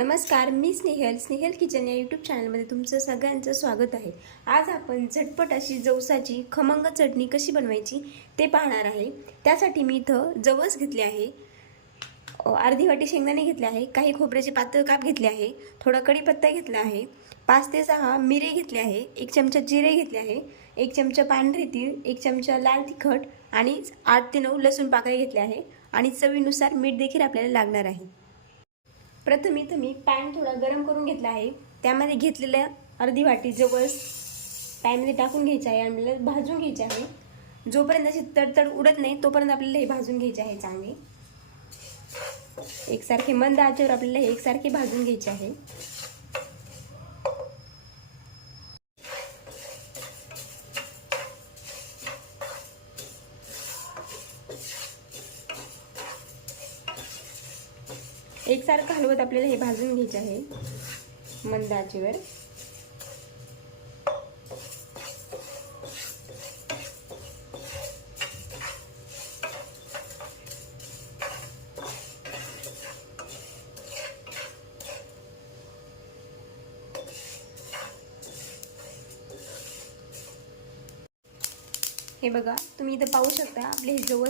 नमस्कार मी स्नेहल. स्नेहल किचन या यूट्यूब चॅनलमध्ये तुमचं सगळ्यांचं स्वागत आहे. आज आपण झटपट अशी जवसाची खमंग चटणी कशी बनवायची ते पाहणार आहे. त्यासाठी मी इथं जवस घेतले आहे. अर्धी वाटी शेंगदाणे घेतले आहे. काही खोबऱ्याचे पातळ काप घेतले आहे. थोडा कढीपत्ता घेतला आहे. पाच ते सहा मिरे घेतले आहे. एक चमचा जिरे घेतले आहे. एक चमचा पांढरे तीळ एक चमचा लाल तिखट आणि आठ ते नऊ लसूण पाकळी घेतले आहे. आणि चवीनुसार मीठ देखील आपल्याला लागणार आहे. प्रथम इथं मी पॅन थोडा गरम करून घेतला आहे. त्यामध्ये घेतलेल्या अर्धी वाटी जवस पॅनमध्ये टाकून घ्यायचं आहे. आणि आपल्याला भाजून घ्यायचे आहे. जोपर्यंत अशी तडतड उडत नाही तोपर्यंत आपल्याला हे भाजून घ्यायचे आहे चांगले. एकसारखे मंद आचेवर आपल्याला हे एकसारखे भाजून घ्यायचे आहे. एकसारखं हलवत आपल्याला हे भाजून घ्यायचे आहे. मंद हे बघा तुम्ही इथं पाहू शकता आपले हे जवळ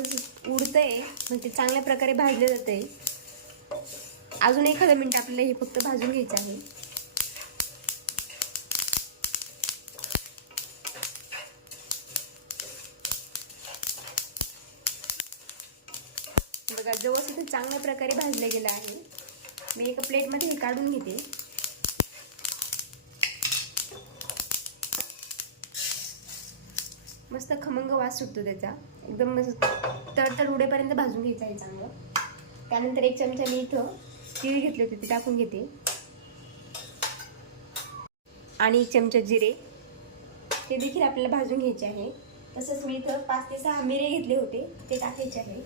उडतंय म्हणजे चांगल्या प्रकारे भाजलं जातंय. अजून एखादं मिनिट आपल्याला हे फक्त भाजून घ्यायचं आहे. बघा जवळ इथं चांगल्या प्रकारे भाजलं गेलं आहे. मी एका प्लेटमध्ये हे काढून घेते. मस्त खमंग वास सुटतो त्याचा. एकदम मस्त तडतड उडेपर्यंत भाजून घ्यायचं आहे चांगलं. त्यानंतर एक चमचा मी इथं तीळ घेतले होते ते टाकून घेते. आणि एक चमचा जिरे. ते देखील आपल्याला भाजून घ्यायचे आहे. तसंच मी इथं पाच ते सहा मिरे घेतले होते ते टाकायचे आहे.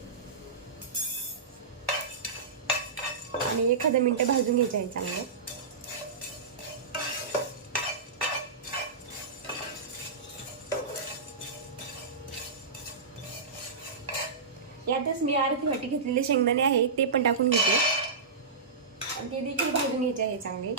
आणि एखादं मिनटं भाजून घ्यायचे आहे चांगलं. यातच मी अर्धी वाटी घेतलेले शेंगदाणे आहे ते पण टाकून घेते आणि ते देखील भाजून घ्यायची आहे चांगली.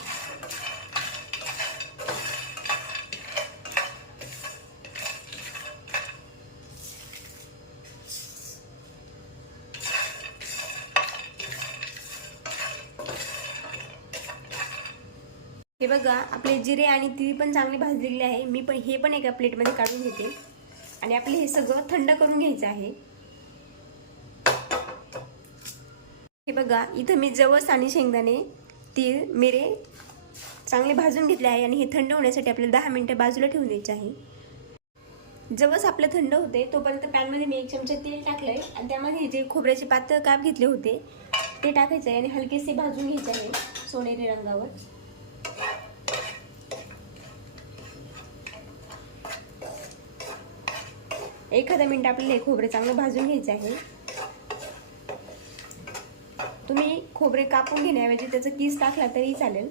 हे बघा आपले जिरे आणि तीळ पण चांगली भाजलेली आहे. मी पण हे पण एका प्लेटमध्ये काढून घेते. आणि आपले हे सगळं थंड करून घ्यायचं आहे. हे बघा इथं मी जवस आणि शेंगदाणे ती मिरे चांगले भाजून घेतले आहे आणि हे थंड होण्यासाठी आपल्याला दहा मिनटं बाजूला ठेवून द्यायचे आहे. जवस आपलं थंड होते तोपर्यंत पॅनमध्ये मी एक चमचा तेल टाकलं आहे आणि त्यामध्ये जे खोबऱ्याचे पातळ काप घेतले होते ते टाकायचं आहे आणि हलकेसे भाजून घ्यायचे आहे सोनेरी रंगावर. एखादा मिनटं आपल्याला हे खोबरे चांगलं भाजून घ्यायचं आहे. तुम्ही खोबरे कापून घेण्याऐवजी त्याचं किस टाकला तरी चालेल.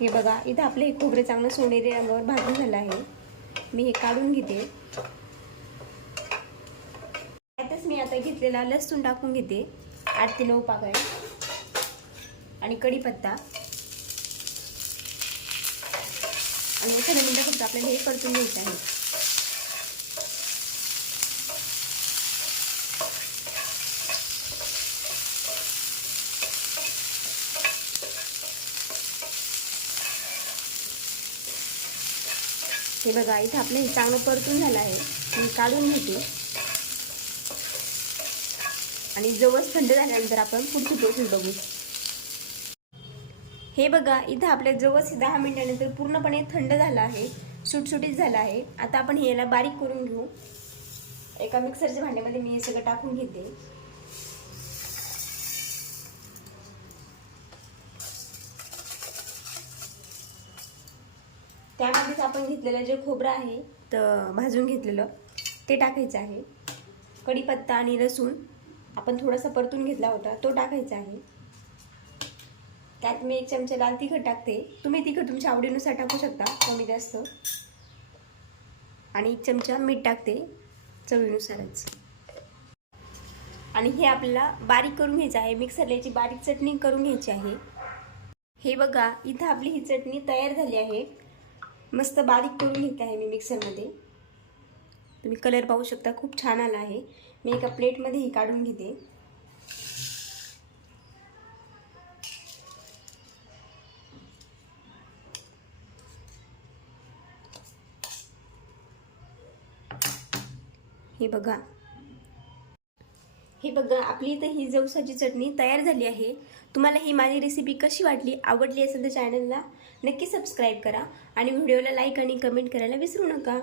हे बघा इथं आपले हे खोबरे चांगलं सोनेरी रंगावर भाजून झालं आहे. मी हे काढून घेते. त्यातच मी आता घेतलेला लसूण टाकून घेते. आठ ते नऊ पाकळ्या. आणि कढीपत्ता. आणि एखाद्या मिनटं फक्त आपल्याला हे परतून घ्यायचं आहे. हे बघा इथं आपलं हे चांगलं परतून झालं आहे. मी काढून घेते. आणि जवळ थंड झाल्यानंतर आपण पुढची प्रोसेस बघू. हे बघा इथं आपल्या जवळ दहा मिनिटानंतर पूर्णपणे थंड झालं आहे सुटसुटीत झालं आहे. आता आपण हे याला बारीक करून घेऊ. एका मिक्सरच्या भांड्यामध्ये मी हे सगळं टाकून घेते. त्यामध्येच आपण घेतलेलं जे खोबरं आहे तर भाजून घेतलेलं ते टाकायचं आहे. कढीपत्ता आणि लसूण आपण थोडासा परतून घेतला होता तो टाकायचा आहे. त्यात मी एक चमचा लाल तिखट टाकते. तुम्ही तिखट तुमच्या आवडीनुसार टाकू शकता. कमी जास्त. आणि एक चमचा मीठ टाकते. चवीनुसारच. आणि हे आपल्याला बारीक करून घ्यायचं आहे. मिक्सरला याची बारीक चटणी करून घ्यायची आहे. हे बघा इथं आपली ही चटणी तयार झाली आहे. मस्त बारीक करून घेते आहे मी मिक्सरमध्ये. तुम्ही कलर पाहू शकता. खूप छान आला आहे. मी एका प्लेटमध्ये ही काढून घेते. हे बघा. हे बघा आपली इथं ही जवसाची चटणी तयार झाली आहे. तुम्हाला ही माझी रेसिपी कशी वाटली आवडली असेल तर चॅनलला नक्की सबस्क्राईब करा आणि व्हिडिओला लाईक आणि कमेंट करायला विसरू नका.